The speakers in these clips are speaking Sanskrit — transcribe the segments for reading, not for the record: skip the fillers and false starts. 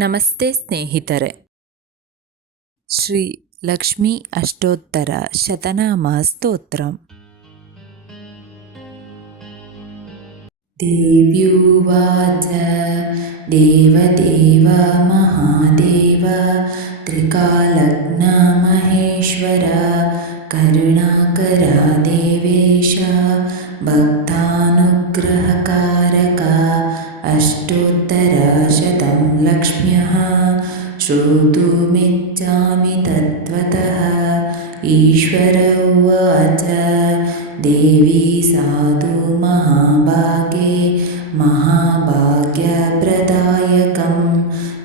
ನಮಸ್ತೆ ಸ್ನೇಹಿತರೆ. ಶ್ರೀ ಲಕ್ಷ್ಮೀ ಅಷ್ಟೋತ್ತರ ಶತನಾಮ ಸ್ತೋತ್ರಂ. ದೇವ್ಯುವಾಚ ದೇವದೇವ ಮಹಾದೇವ ತ್ರಿಕಾಲಜ್ಞ ಮಹೇಶ್ವರ ಕರುಣಾಕರ ದೇವೇಶ ಭಕ್ತಾನುಗ್ರಹಕಾರಕ ಅಷ್ಟೋತ್ತರ ಶತಂ ಲಕ್ಷ್ಮ್ಯಃ ಶ್ರೋತುಮಿಚ್ಛಾಮಿ ತತ್ವತಃ. ಈಶ್ವರ ಉವಾಚ ದೇವಿ ಸಾಧು ಮಹಾಭಾಗೆ ಮಹಾಭಾಗ್ಯಪ್ರದಾಯಕಂ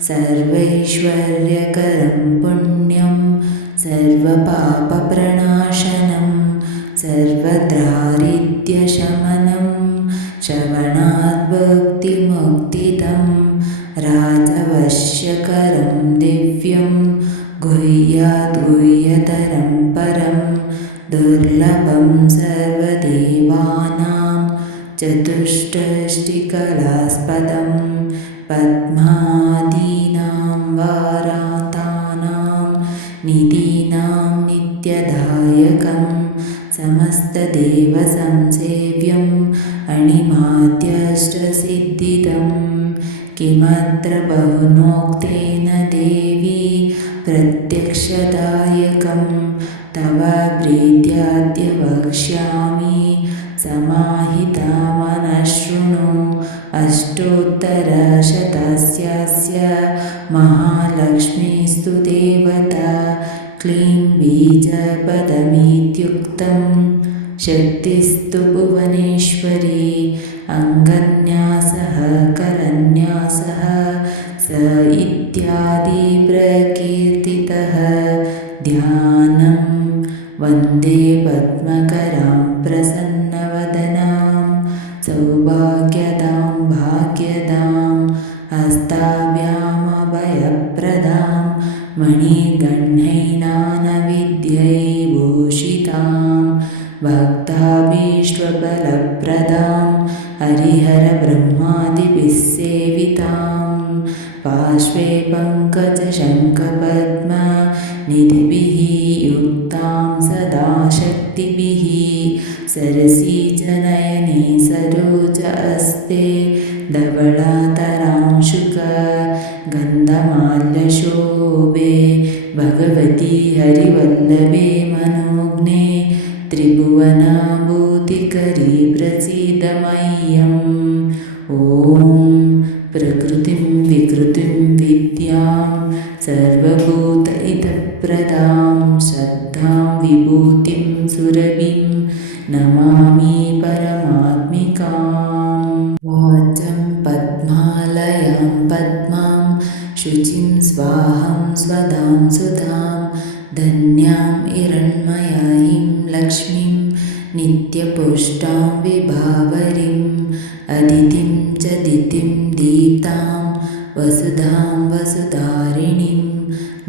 ಸರ್ವೈಶ್ವರ್ಯಕರಂ ಪುಣ್ಯಂ ಸರ್ವಪಾಪಪ್ರಣಾಶನಂ ಸರ್ವದಾರಿದ್ರ್ಯಶಮನಂ ಶ್ರವಣಾತ್ ಭಕ್ತಿಮುಕ್ತಿದಂ ರಾಜವಶ್ಯಕರಂ ದಿವ್ಯಂ ಗುಹ್ಯಾತ್ ಗುಹ್ಯತರಂ ಪರಂ ದುರ್ಲಭಂ ಸರ್ವದೇವಾನಾಂ ಚತುಷ್ಟಷ್ಟಿಕಲಾಸ್ಪದಂ ಪದ್ಮಾದೀನಾಂ ವಾರಾಂತಾನಾಂ ನಿಧೀನಾಂ ನಿತ್ಯದಾಯಕಂ ಸಮಸ್ತದೇವ ಸಂಸೇವ್ಯಂ ಅಣಿಮಾದ್ಯಷ್ಟಸಿದ್ಧಿದಂ. ಕಿಮತ್ರ ಬಹುನೋಕ್ತೇನ ದೇವಿ ಪ್ರತ್ಯಕ್ಷದಾಯಕಂ ತವ ಪ್ರೀತ್ಯಾದ್ಯ ವಕ್ಷ್ಯಾಮಿ ಸಮಾಹಿತಾಮನಶೃಣು. ಅಷ್ಟೋತ್ತರಶತಸ್ಯಾಸ್ಯ ಮಹಾಲಕ್ಷ್ಮೀಸ್ತು ದೇವತಾ ಕ್ಲೀಂ ಬೀಜಪದಮಿತ್ಯುಕ್ತಂ ಶಕ್ತಿಸ್ತು ಭುವನೇಶ್ವರಿ ಅಂಗನ್ಯಾಸಃ ಕರನ್ಯಾಸಃ ಸ ಇತ್ಯಾದಿ ಪ್ರಕೀರ್ತಿತಃ. ಧ್ಯಾನಂ ವಂದೇ ಪದ್ಮಕರಾಂ ಪ್ರಸನ್ನವದನಾಂ ಸೌಭಾಗ್ಯದಾಂ ಭಾಗ್ಯದಾಂ ಹಸ್ತಾಭ್ಯಾಮಭಯಪ್ರದಾಂ ಮಣಿಗಣ್ಯೈನಾನವಿದ್ಯೈಭೂಷಿತಾಂ ಭಕ್ತಾಭೀಷ್ಟಬಲಪ್ರದಾಂ ಹರಿಹರಬ್ರಹ್ಮಾದಿಭಿಃ ಸೇವಿತಾಂ. ಪಾರ್ಶ್ವೇ ಪಂಕಜಶಂಖಪದ್ಮ ನಿಧಿಭಿಃ ಯುಕ್ತಾಂ ಸದಾ ಶಕ್ತಿಭಿಃ ಸರಸಿಜನಯನೆ ಸರೋಜಹಸ್ತೆ ಧವಳಾತರಾಂಶುಕ ಗಂಧಮಾಲ್ಯಶೋಭೆ ಭಗವತಿ ಹರಿವಲ್ಲಭೆ ಮನೋಜ್ಞೆ ತ್ರಿಭುವನಾಭೂತಿಕರಿ ಪ್ರಸೀದ ಮಹ್ಯಂ. ಓಂ ಪ್ರಕೃತಿಂ ವಿಕೃತಿಂ ವಿದ್ಯಾಂ ಸರ್ವಭೂತ ಇತಃಪ್ರದಾಂ ಶ್ರದ್ಧಾಂ ವಿಭೂತಿಂ ಸುರಭಿಂ ನಮಾಮಿ ಪರಮಾತ್ಮಿಕಾಂ. ವಾಚಂ ಪದ್ಮಾಲಯಾಂ ಪದ್ಮಾಂ ಶುಚಿಂ ಸ್ವಾಹಂ ಸ್ವದಾಂ ಸುಧಾಂ ಧನ್ಯಾಂ ಹಿರಣ್ಮಯೀಂ ಲಕ್ಷ್ಮೀಂ ನಿತ್ಯಪುಷ್ಟಾಂ ವಿಭಾವರಿಂ ಅದಿತಿಂ ಚ ದಿತಿಂ ದೀಪ್ತಾಂ ವಸುಧಾಂ ವಸುಧಾರಿಣಿಂ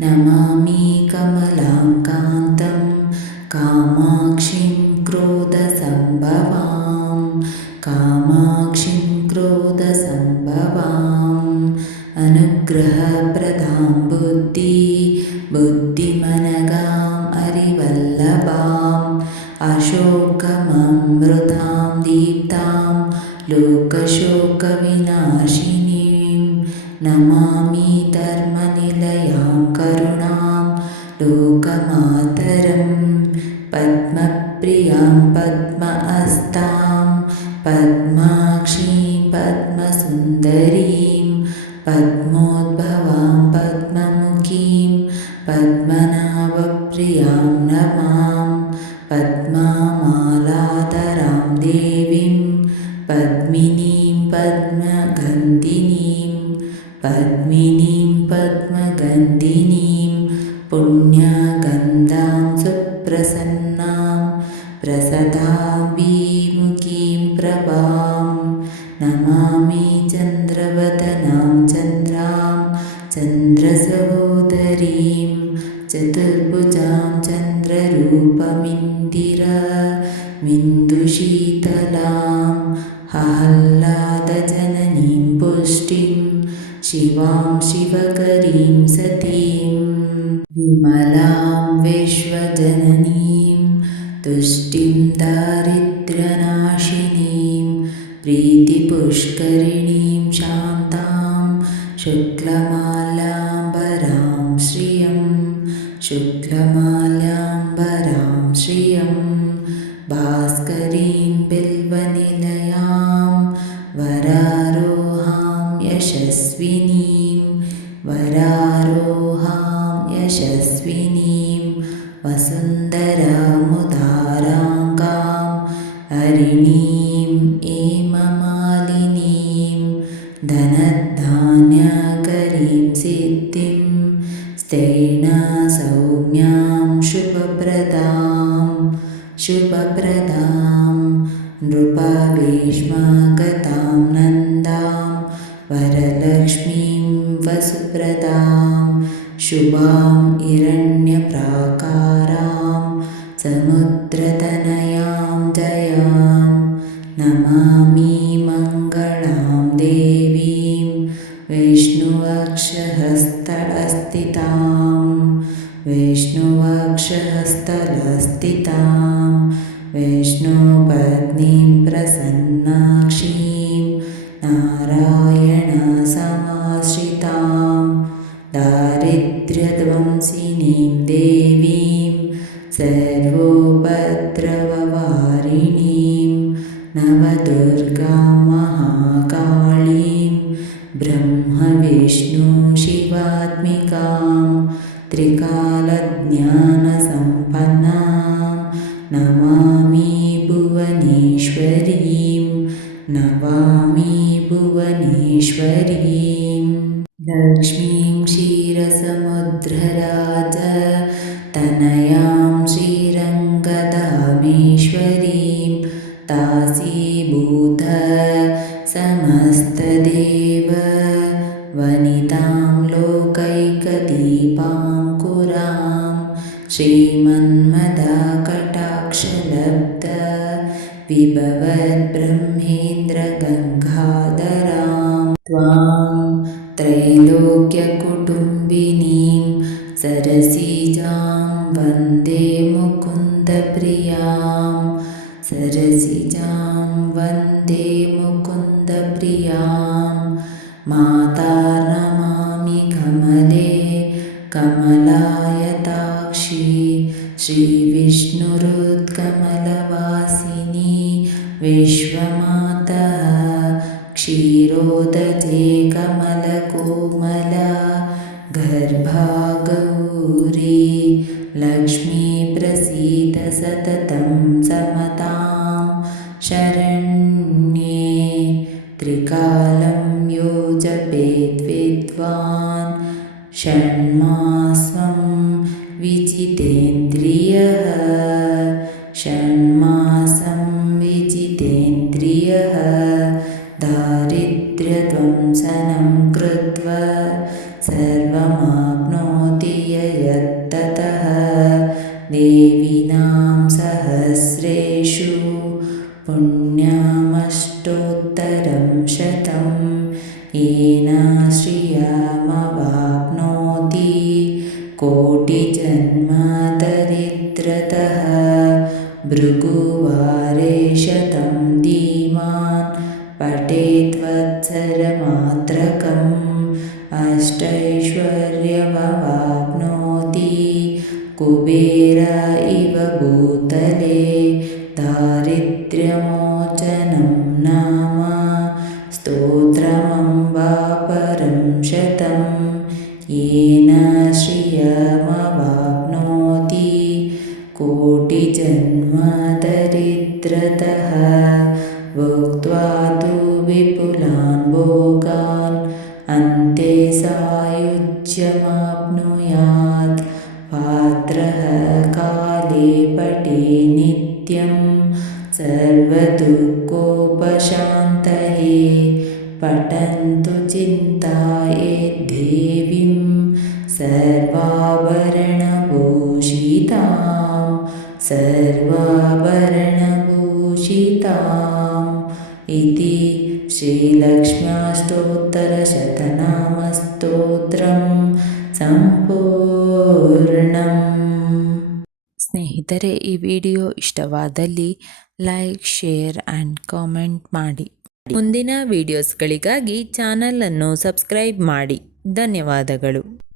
ನಮಾಮಿ ಕಮಲಾಂ ಕಾಂತಂ ಕಾಮಾಕ್ಷಿಂ ಕ್ರೋಧಸಂಭವಾಂ ಕಾಮಾಕ್ಷಿಂ ಕ್ರೋಧಸಂಭವಾಂ. ಅನುಗ್ರಹಪ್ರದಾಂ ಬುದ್ಧಿಮನಗಾಂ ಹರಿವಲ್ಲಭಾಂ ಅಶೋಕಮಮೃತಾಂ ದೀಪ್ತಾಂ ಲೋಕಶೋಕವಿನಾಶಿನೀಂ ನಮಾಮಿ ಧರ್ಮನಿಲಯಾಂ ಕರುಣಾಂ ಲೋಕಮಾತರಂ ಪದ್ಮಪ್ರಿಯಾಂ ಪದ್ಮಹಸ್ತಾಂ ಪದ್ಮಾಕ್ಷೀಂ ಪದ್ಮಸುಂದರೀಂ ಪದ್ಮೋದ್ಭವಾಂ ಪದ್ಮಮುಖೀಂ ಪದ್ಮನಾಭಪ್ರಿಯಾಂ ನಮಾಂ ಪದ್ಮಮಾಲಾಧರಾಂ ದೇವೀಂ ಪದ್ಮಿನೀಂ ಪದ್ಮಗಂಧಿನೀಂ ಪದ್ಮಿನೀಂ ಪದ್ಮಗಂಧಿನೀಂ ಪುಣ್ಯಗಂಧಾಂ ಸುಪ್ರಸನ್ನಾಂ ಪ್ರಸದಾಭಿಮುಖೀಂ ಪ್ರಭಾಂ ನಮಾಮಿ ಚಂದ್ರವದನಾಂ ಚಂದ್ರಾಂ ಚಂದ್ರಸಹೋದರೀಂ ಚತುರ್ಭುಜಾಂ ಚಂದ್ರರೂಪಮಿಂದಿರಾ ಮಿಂದುಶೀತಲಾಂ ಆಹ್ಲಾದಜನನೀಂ ಪುಷ್ಟಿಂ ಶಿವ शिवां शिवकरीं सतीं विमलां विश्वजननीं तुष्टिं दारिद्र्यनाशिनीं प्रीतिपुष्करिणीं शान्तां शुक्लमाल्याम्बरां श्रियं भास्करीं बिल्वनिलयां वरारोहां यशस्विनीं वसुन्धरामुदाराङ्गां हरिणीं हेममालिनीं धनधान्यकरीं सिद्धिं स्तेना सौम्यां शुभप्रदां नृपवेश्मागतां नन्दां वरलक्ष्मीं वसुप्रदां शुभां हिरण्यप्राकारां समुद्रतनयां जयां नमामि मङ्गलां देवीं विष्णुवक्षस्थलस्थितां विष्णुपत्नीं प्रसन्नाक्षीं नारायणसमाश्रितां दारिद्र्यध्वंसिनीं देवीं सर्वोपद्रववारिणीं नवदुर्गां महाकाळीं ब्रह्मविष्णुशिवात्मिकां त्रिकालज्ञानसम्पन्नां नमामि भुवनेश्वरीं लक्ष्मीं क्षीरसमुद्रराजतनयां श्रीरङ्गधामेश्वरीं दासीभूत समस्तदेव वनितां लोकैकदीपाङ्कुरां श्रीमन्मदकटाक्षलब्ध विभवद्ब्रह्मेन्द्रगङ्गाधरां त्वां त्रैलोक्यकुटुम्बिनीं सरसिजां वन्दे मुकुन्दप्रियां मातां नमामि कमलायताक्षी श्रीविष्णुरुत्कमलवासिनी विश्वमातः क्षीरोदजे कमलकोमला गर्भा गौरी लक्ष्मी प्रसीद सततं समतां शरण्ये त्रिकालं यो जपेत् विद्वान् षण्मासं विजितेन्द्रियः दारिद्र्यध्वंसनं कृत्वा सर्वमाप्नोति यत्ततः देवीनां सहस्रेषु पुण्यमष्टोत्तरं शतं येन श्रियमवाप्नोति कोटिजन्मदरिद्रतः भृगुवारे शतं धीमान् पठेद्वत्सरमात्रकम् अष्टैश्वर्यमवाप्नोति कुबेर इव भूतले दारिद्र्यमोचनं नाम स्तोत्रमम्बा परं शतं येन श्रियमवाप्नोति कोटिजन्मदरिद्रतः भुक्त्वा तु विपुलान् भोगान् अन्ते सायुज्यमाप्नुयात् पात्रः काले पठे नित्यं सर्वदुःखोपशान्तये पठन्तु चिन्तायेद्देवीं सर्वाभरणभूषितां इति श्रीलक्ष्म्याष्टोत्तरशतनामस्तोत्रं ಸಂಪೂರ್ಣಂ. ಸ್ನೇಹಿತರೆ, ಈ ವಿಡಿಯೋ ಇಷ್ಟವಾದಲ್ಲಿ ಲೈಕ್, ಶೇರ್ ಆ್ಯಂಡ್ ಕಾಮೆಂಟ್ ಮಾಡಿ. ಮುಂದಿನ ವಿಡಿಯೋಸ್ಗಳಿಗಾಗಿ ಚಾನಲನ್ನು ಸಬ್ಸ್ಕ್ರೈಬ್ ಮಾಡಿ. ಧನ್ಯವಾದಗಳು.